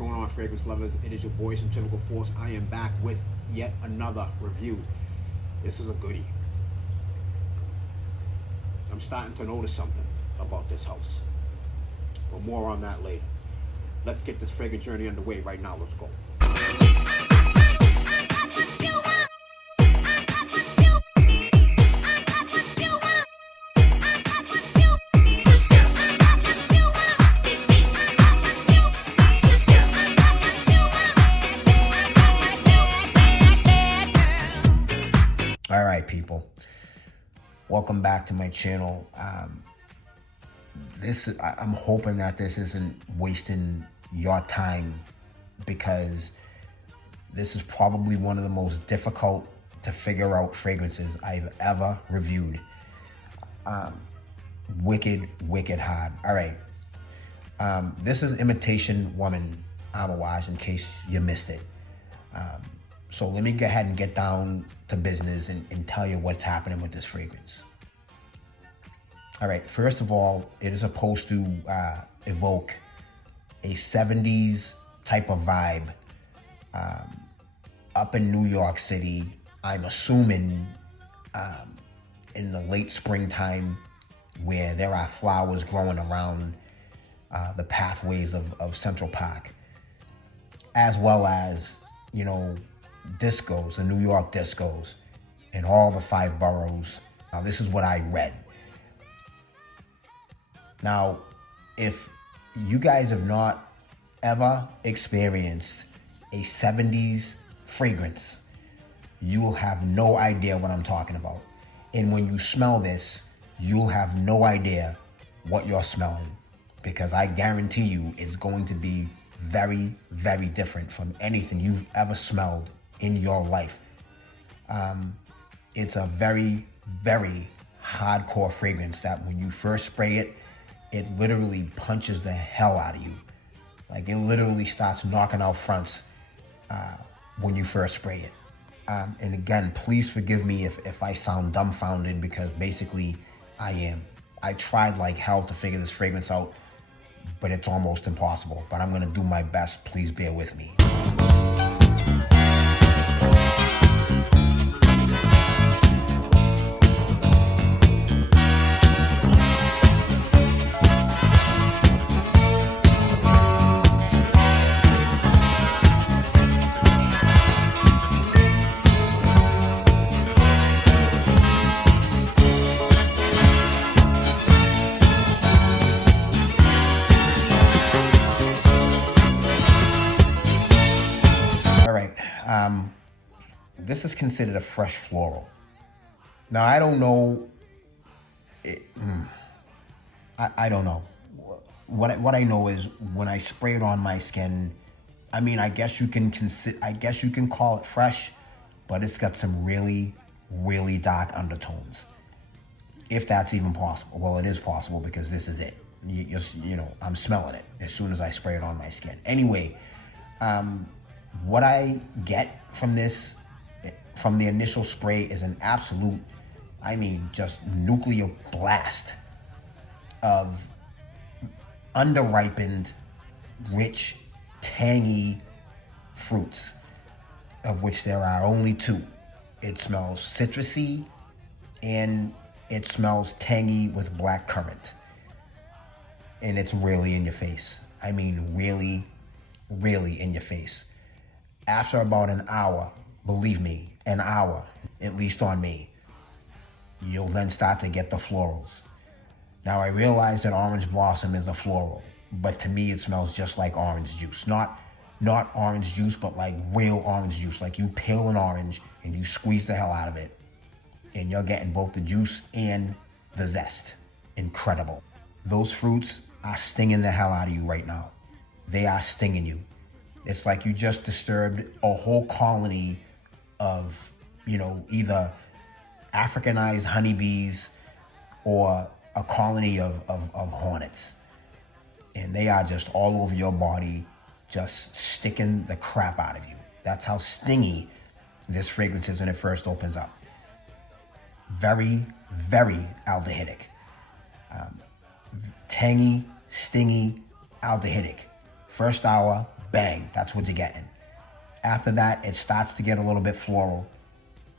going on, fragrance lovers? It is your boy Centrifugal Force. I am back with yet another review. This is a goodie. I'm starting to notice something about this house, but more on that later. Let's get this fragrance journey underway right now. Let's go. All right, people, welcome back to my channel. I'm hoping that this isn't wasting your time, because this is probably one of the most difficult to figure out fragrances I've ever reviewed. Wicked hard. All right, this is Imitation Woman Amouage, in case you missed it. So let me go ahead and get down to business and tell you what's happening with this fragrance. All right, first of all, it is supposed to evoke a 70s type of vibe up in New York City. I'm assuming in the late springtime, where there are flowers growing around the pathways of Central Park, as well as, you know, discos, the New York discos, in all the 5 boroughs. Now, this is what I read. Now, if you guys have not ever experienced a 70s fragrance, you will have no idea what I'm talking about. And when you smell this, you'll have no idea what you're smelling, because I guarantee you it's going to be very, very different from anything you've ever smelled in your life. It's a very, very hardcore fragrance that when you first spray it, it literally punches the hell out of you. Like, it literally starts knocking out fronts when you first spray it. And again, please forgive me if I sound dumbfounded, because basically I am. I tried like hell to figure this fragrance out, but it's almost impossible. But I'm gonna do my best. Please bear with me. This is considered a fresh floral. Now, I don't know. I don't know. What I know is, when I spray it on my skin, I mean, I guess you can call it fresh, but it's got some really, really dark undertones, if that's even possible. Well, it is possible, because this is it. You know, I'm smelling it as soon as I spray it on my skin. Anyway, what I get from this, from the initial spray, is an absolute, I mean, just nuclear blast of underripened, rich, tangy fruits, of which there are only 2. It smells citrusy, and it smells tangy with black currant. And it's really in your face. I mean, really, really in your face. After about an hour, believe me, an hour, at least on me, you'll then start to get the florals. Now, I realize that orange blossom is a floral, but to me it smells just like orange juice. Not orange juice, but like real orange juice. Like, you peel an orange and you squeeze the hell out of it, and you're getting both the juice and the zest. Incredible. Those fruits are stinging the hell out of you right now. They are stinging you. It's like you just disturbed a whole colony of, you know, either Africanized honeybees or a colony of hornets. And they are just all over your body, just sticking the crap out of you. That's how stingy this fragrance is when it first opens up. Very, very aldehydic. Tangy, stingy, aldehydic. First hour, bang, that's what you're getting. After that, it starts to get a little bit floral.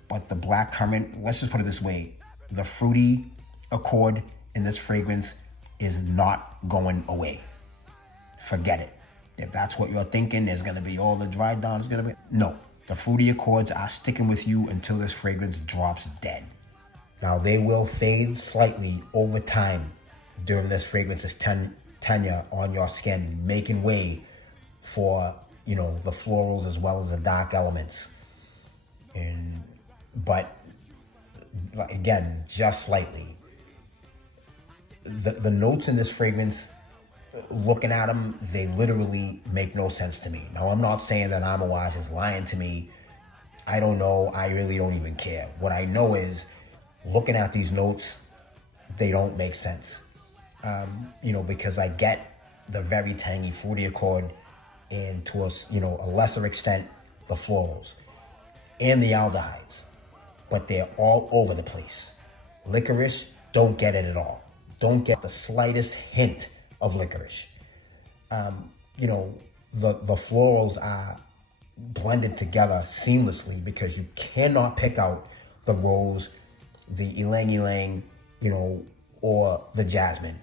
But the black currant, let's just put it this way, the fruity accord in this fragrance is not going away. Forget it. If that's what you're thinking, there's gonna be all the dry down is gonna be. No, the fruity accords are sticking with you until this fragrance drops dead. Now they will fade slightly over time during this fragrance's tenure on your skin, making way for, you know, the florals as well as the dark elements. But again, just slightly. The notes in this fragrance, looking at them, they literally make no sense to me. Now, I'm not saying that Amouage is lying to me. I don't know. I really don't even care. What I know is, looking at these notes, they don't make sense. You know, because I get the very tangy fruity accord, and to a lesser extent, the florals and the aldehydes, but they're all over the place. Licorice, don't get it at all. Don't get the slightest hint of licorice. You know, the florals are blended together seamlessly because you cannot pick out the rose, the ylang ylang, you know, or the jasmine.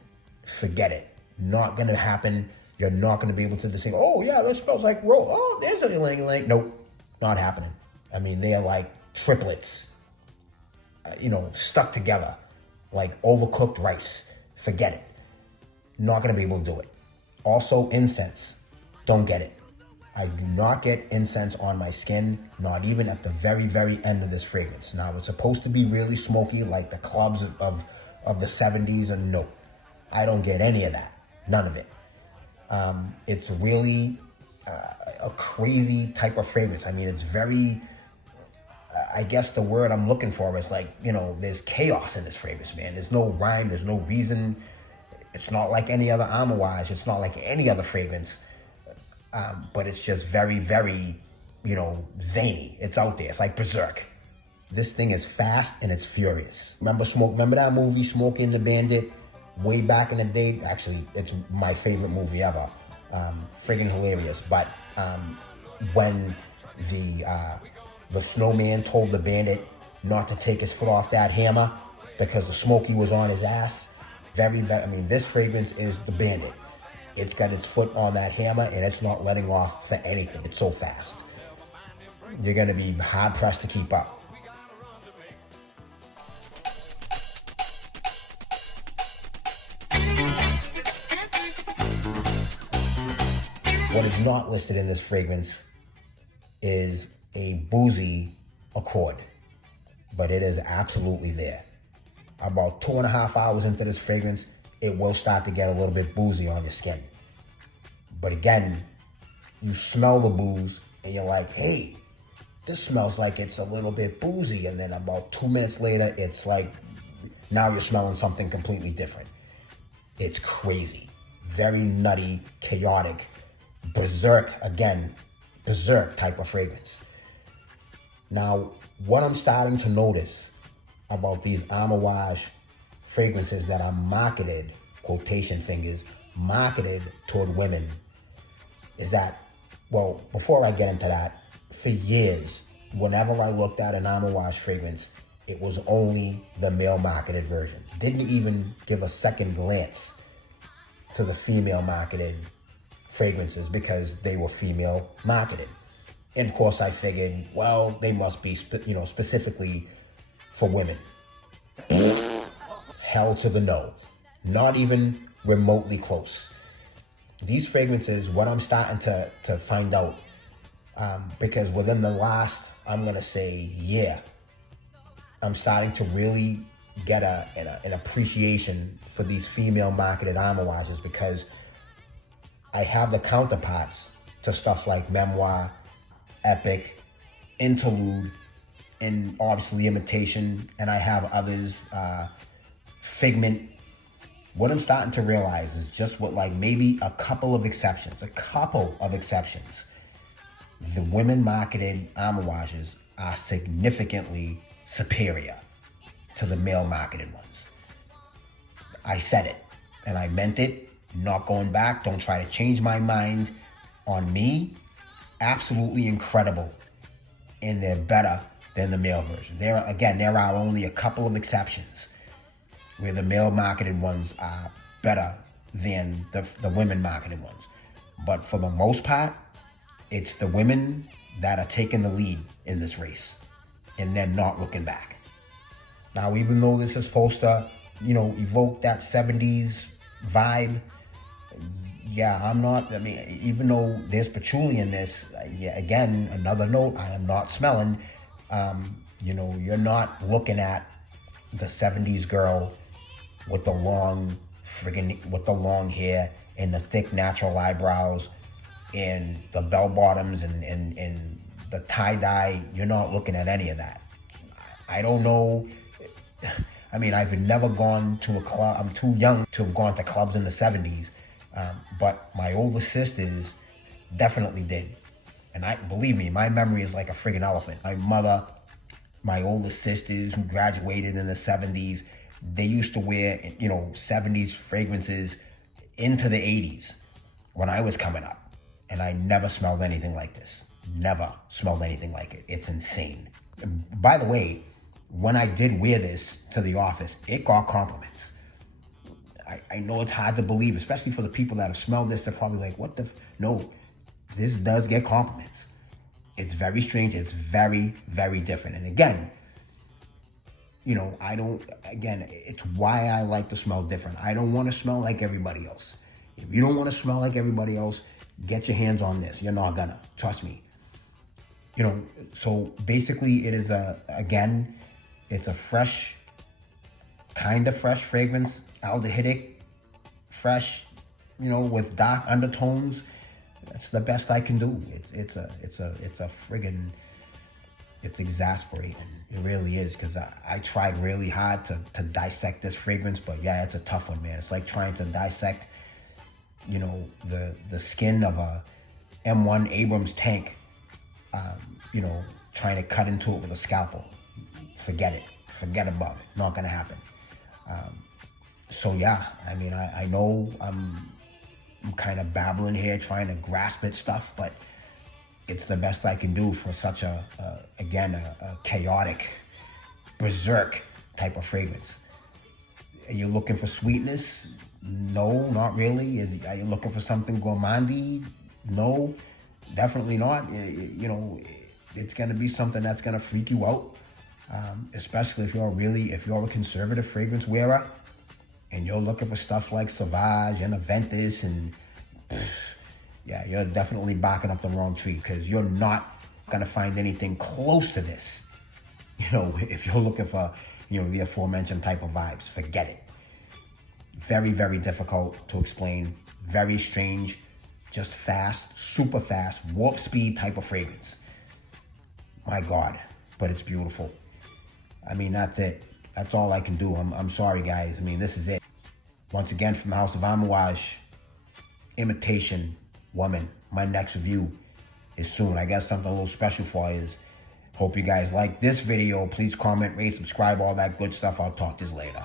Forget it. Not gonna happen. You're not gonna be able to just say, oh yeah, that smells like rose. Oh, there's a ylang ylang. Nope, not happening. I mean, they are like triplets, you know, stuck together like overcooked rice. Forget it. Not gonna be able to do it. Also, incense. Don't get it. I do not get incense on my skin, not even at the very, very end of this fragrance. Now, it's supposed to be really smoky like the clubs of the 70s, and no, I don't get any of that. None of it. It's really a crazy type of fragrance. I mean, it's very, I guess the word I'm looking for is like, you know, there's chaos in this fragrance, man. There's no rhyme, there's no reason. It's not like any other Amouage. It's not like any other fragrance. But it's just very, very, you know, zany. It's out there. It's like Berserk. This thing is fast and it's furious. Remember that movie, Smokey and the Bandit? Way back in the day. Actually, it's my favorite movie ever. Friggin' hilarious. But when the snowman told the bandit not to take his foot off that hammer because the Smokey was on his ass. Very, very, I mean, this fragrance is the bandit. It's got its foot on that hammer and it's not letting off for anything. It's so fast. You're going to be hard pressed to keep up. What is not listed in this fragrance is a boozy accord, but it is absolutely there. About 2.5 hours into this fragrance, it will start to get a little bit boozy on your skin. But again, you smell the booze and you're like, hey, this smells like it's a little bit boozy. And then about 2 minutes later, it's like, now you're smelling something completely different. It's crazy. Very nutty, chaotic, berserk, again, berserk type of fragrance. Now, what I'm starting to notice about these Amouage fragrances that are marketed, quotation fingers, marketed toward women, is that, well, before I get into that, for years, whenever I looked at an Amouage fragrance, it was only the male marketed version. Didn't even give a second glance to the female marketed fragrances because they were female marketed. And of course I figured, well, they must be, specifically for women. Hell to the no. Not even remotely close. These fragrances, what I'm starting to find out, because within the last, I'm going to say, year, I'm starting to really get an appreciation for these female marketed Amouages because I have the counterparts to stuff like Memoir, Epic, Interlude, and obviously Imitation, and I have others, Figment. What I'm starting to realize is just with like maybe a couple of exceptions, the women marketed Amouages are significantly superior to the male marketed ones. I said it and I meant it, not going back. Don't try to change my mind on me, absolutely incredible. And they're better than the male version. There are only a couple of exceptions where the male marketed ones are better than the women marketed ones. But for the most part, it's the women that are taking the lead in this race, and they're not looking back. Now, even though this is supposed to, evoke that 70s vibe, even though there's patchouli in this, again, another note, I am not smelling, you're not looking at the 70s girl with the long hair and the thick natural eyebrows and the bell bottoms and the tie-dye. You're not looking at any of that. I don't know. I've never gone to a club. I'm too young to have gone to clubs in the 70s. But my older sisters definitely did. And believe me, my memory is like a friggin' elephant. My mother, my older sisters who graduated in the 70s, they used to wear, 70s fragrances into the 80s when I was coming up. And I never smelled anything like this. Never smelled anything like it. It's insane. And by the way, when I did wear this to the office, it got compliments. I know it's hard to believe, especially for the people that have smelled this. They're probably like, what the? No, this does get compliments. It's very strange. It's very, very different. And again, it's why I like to smell different. I don't want to smell like everybody else. If you don't want to smell like everybody else, get your hands on this. You're not gonna. Trust me. So basically it is it's a fresh, kind of fresh fragrance, aldehydic, fresh, with dark undertones. That's the best I can do. It's exasperating. It really is, because I tried really hard to dissect this fragrance, but yeah, it's a tough one, man. It's like trying to dissect, the skin of a M1 Abrams tank, trying to cut into it with a scalpel. Forget it. Forget about it. Not gonna happen. I know I'm kind of babbling here, trying to grasp at stuff, but it's the best I can do for such a chaotic, berserk type of fragrance. Are you looking for sweetness? No, not really. Are you looking for something gourmandy? No, definitely not. It's gonna be something that's gonna freak you out, especially if you're a conservative fragrance wearer and you're looking for stuff like Sauvage and Aventus, and you're definitely barking up the wrong tree, because you're not gonna find anything close to this. If you're looking for, the aforementioned type of vibes, forget it. Very, very difficult to explain. Very strange, just fast, super fast, warp speed type of fragrance. My God, but it's beautiful. That's it. That's all I can do. I'm sorry, guys. This is it. Once again, from the House of Amouage, Imitation, Woman. My next review is soon. I got something a little special for you. Hope you guys like this video. Please comment, rate, subscribe, all that good stuff. I'll talk to you later.